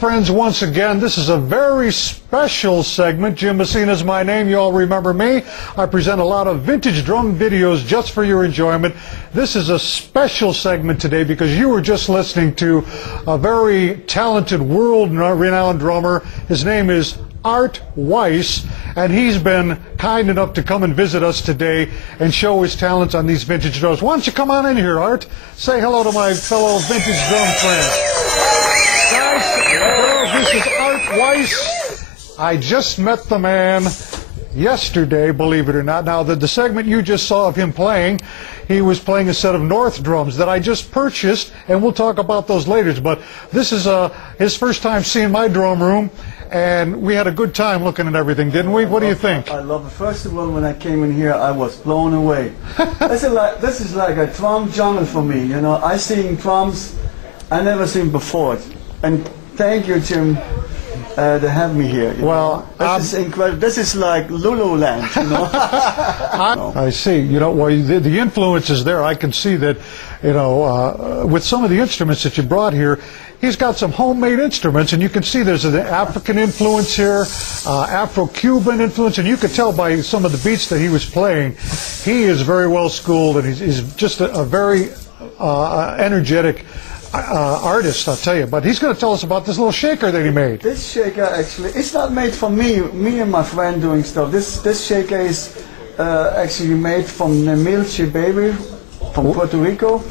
Friends, once again, this is a very special segment. Jim Messina is my name. You all remember me. I present a lot of vintage drum videos just for your enjoyment. This is a special segment today because you were just listening to a very talented, world-renowned drummer. His name is Art WEISS, and he's been kind enough to come and visit us today and show his talents on these vintage drums. Why don't you come on in here, Art? Say hello to my fellow vintage drum friends. Guys, this is Art WEISS. I just met the man yesterday, believe it or not. Now, the segment you just saw of him playing, he was playing a set of North drums that I just purchased, and we'll talk about those later. But this is his first time seeing my drum room, and we had a good time looking at everything, didn't we? What do you think? I love it. First of all, when I came in here, I was blown away. This is like a drum jungle for me. You know, I seen drums I never seen before. And thank you, Jim, to have me here. Well, this is incredible. This is like Lululand, you know. I see. You know, well, the influence is there. I can see that, you know, with some of the instruments that you brought here, he's got some homemade instruments, and you can see there's an African influence here, Afro-Cuban influence, and you could tell by some of the beats that he was playing, he is very well schooled, and he's just a very energetic artist, I'll tell you. But he's going to tell us about this little shaker that he made. This shaker, actually, it's not made for me and my friend doing stuff. This shaker is actually made from Emil Chibaby from Puerto Rico,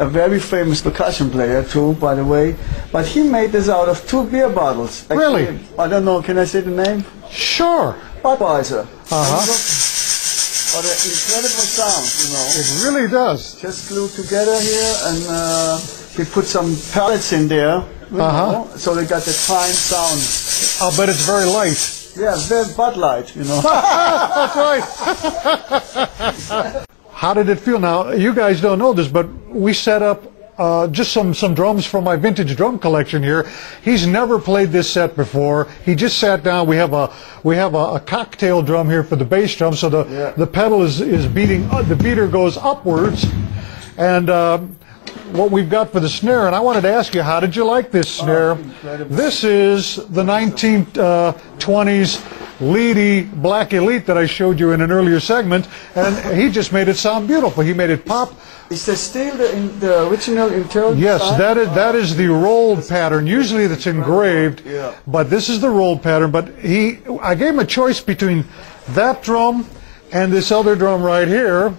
a very famous percussion player too, by the way. But he made this out of 2 beer bottles. Actually, really? I don't know, can I say the name? Sure. Budweiser. Uh-huh. What an incredible sound, you know. It really does. Just glued together here, and we put some pellets in there, you know, so they got the fine sound. I'll bet it's very light. Yeah, very Bud Light, you know. That's right. How did it feel? Now, you guys don't know this, but we set up just some drums from my vintage drum collection here. He's never played this set before. He just sat down. We have a cocktail drum here for the bass drum, so the pedal is beating. The beater goes upwards, and what we've got for the snare. And I wanted to ask you, how did you like this snare? This is the 1920s Leedy Black Elite that I showed you in an earlier segment, and he just made it sound beautiful. He made it pop. Is there still the original interior? Yes, that is the rolled pattern. Usually that's engraved, but this is the rolled pattern. But I gave him a choice between that drum and this other drum right here,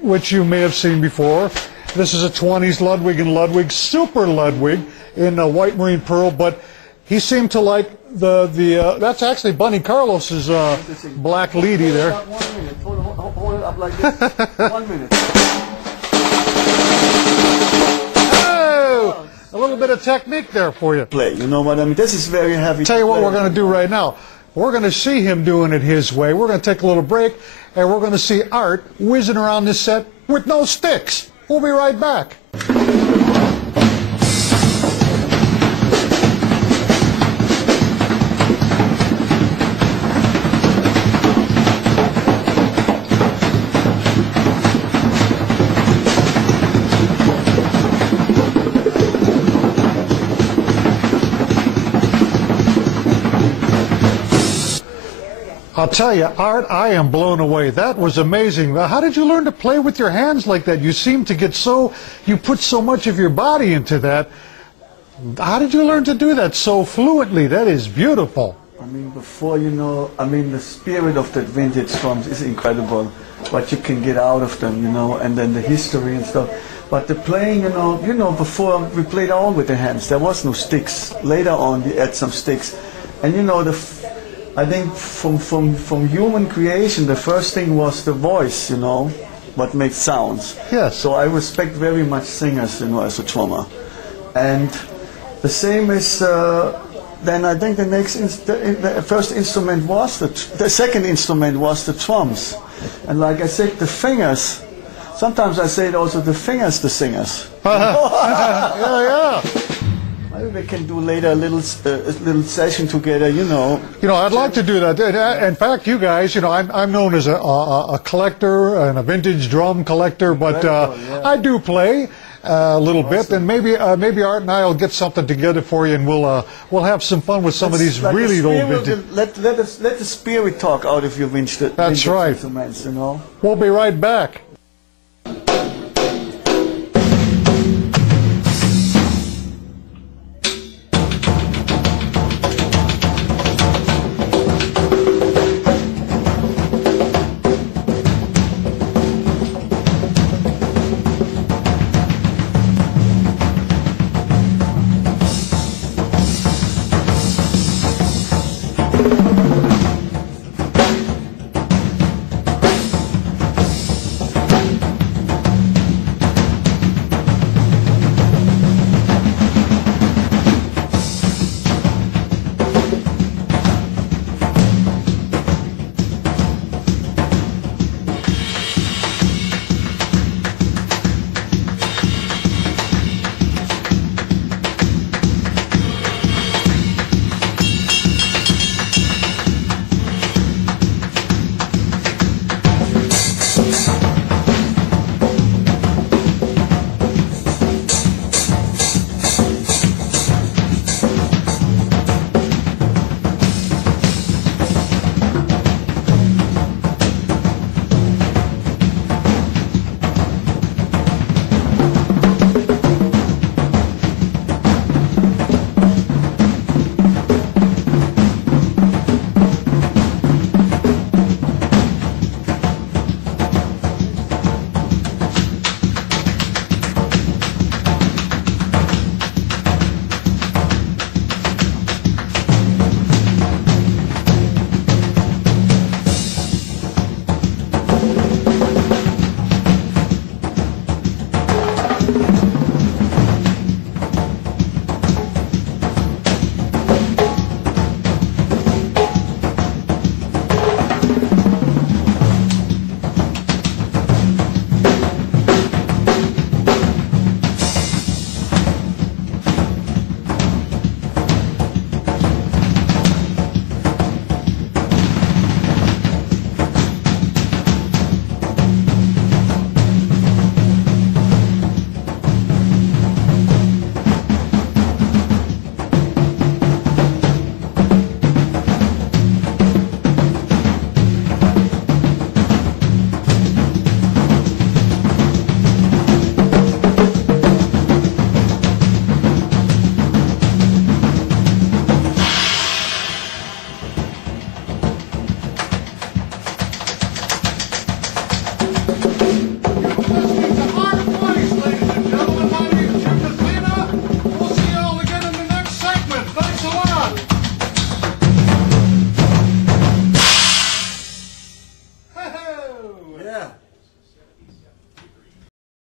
which you may have seen before. This is a 20s Ludwig and Ludwig, Super Ludwig in white marine pearl, but he seemed to like that's actually Bunny Carlos's black Leedy there. 1 minute. Hold it up like this. 1 minute. Oh, a little bit of technique there for you. Play, you know what I mean? This is very heavy. Tell you what we're going to do right now. We're going to see him doing it his way. We're going to take a little break, and we're going to see Art whizzing around this set with no sticks. We'll be right back. I'll tell you, Art, I am blown away. That was amazing. How did you learn to play with your hands like that? You seem to get you put so much of your body into that. How did you learn to do that so fluently? That is beautiful. mean, before you know, I mean, the spirit of that vintage drums is incredible. What you can get out of them, you know, and then the history and stuff. But the playing, you know, before we played all with the hands. There was no sticks. Later on, we add some sticks, and you know, I think from human creation, the first thing was the voice, you know, what makes sounds. Yes. So I respect very much singers, you know, as a drummer, and the same is. Then I think the first instrument was the second instrument was the drums, and like I said, the fingers. Sometimes I say it also the fingers, the singers. Yeah. Maybe we can do later a little session together, you know. You know, I'd like to do that. In fact, you guys, you know, I'm known as a collector and a vintage drum collector, but I do play a little bit, and maybe Art and I'll get something together for you, and we'll have some fun with some of these like really old vintage. Let the spirit talk out of your vintage. That's right. Instruments, you know. We'll be right back.